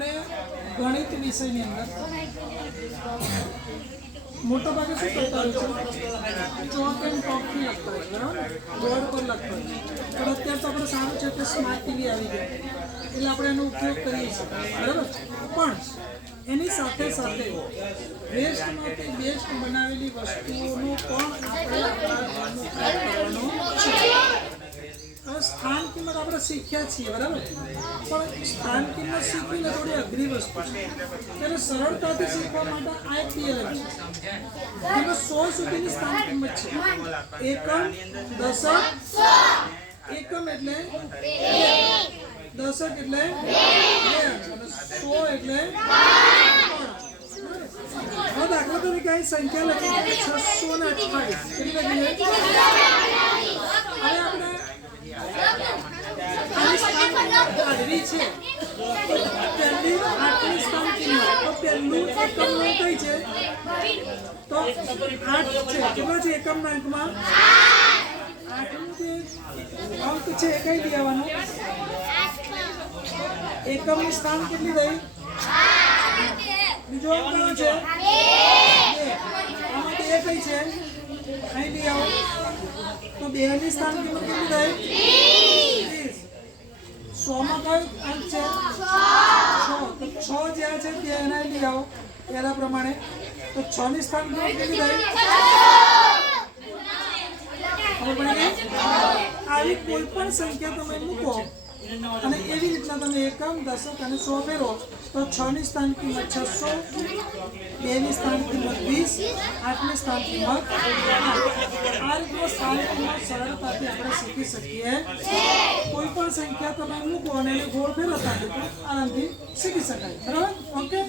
આપણે ગણિત વિષયની અંદર મોટા ભાગે શું કરતા હોય છે, ચોક એન્ડ ટોકથી લખતા હોય છે, બરાબર, બોર્ડ પર લખતા હોય છે. પણ અત્યારે તો આપણે સારું છે કે સ્માર્ટ ટીવી આવી ગયું એટલે આપણે એનો ઉપયોગ કરીએ છીએ, બરાબર. પણ એની સાથે સાથે વેસ્ટમાંથી બેસ્ટ બનાવેલી વસ્તુઓનો પણ આપણે આપણા ઘરનો ઉપયોગ કરવાનો છે. હવે સ્થાન કિંમત આપણે શીખ્યા છીએ, બરાબર, પણ સ્થાન કિંમત શીખવીને થોડી અઘરી વસ્તુ છે. ત્યારે સરળતાથી શીખવા માટે આ એક થિયરમ છે જેમાં 100 સુધીની સ્થાન કિંમત છે. એકમ, દશક, એકમ એટલે દશક એટલે 2 અને 100 એટલે 3. હવે દાખલા તરીકે અહીં સંખ્યા લખી છે 628. કેટલી લખી છે? હવે આપણે આડવી છે પહેલી 8ની સ્થાન કિંમત, તો પહેલું એકમનું કઈ છે? તો 8 છે. કેટલા છે એકમના અંકમાં? 8નું જે અંક છે એ કઈ દેવાનું? એકમની સ્થાન કેટલી થઈ? બીજો અંક કયો છે? 2. આમાંથી એ કઈ છે? અહીં લઈ આવો. તો 2ની સ્થાન કિંમત કેટલી થઈ? 30. 100 માં કયો અંક છે? 6. તો 6 જ્યાં છે ત્યાં એના લઈ આવો પહેલા પ્રમાણે. તો 6ની સ્થાન કિંમત કેટલી થઈ? આવી કોઈ પણ સંખ્યા તમે મૂકો અને એવી રીતના તમે એકમ, દશક અને 100 ફેરવો તો 6ની સ્થાન કિંમત 600, 2ની સ્થાન કિંમત 20, 8ની સ્થાન કિંમત 8. આ રીતનો સ્થાન કિંમત સરળતાથી આપણે શીખી શકીએ. કોઈ પણ સંખ્યા તમે મૂકો અને એને ગોળ ફેરવતા તો આરામથી શીખી શકાય, બરાબર. ઓકે.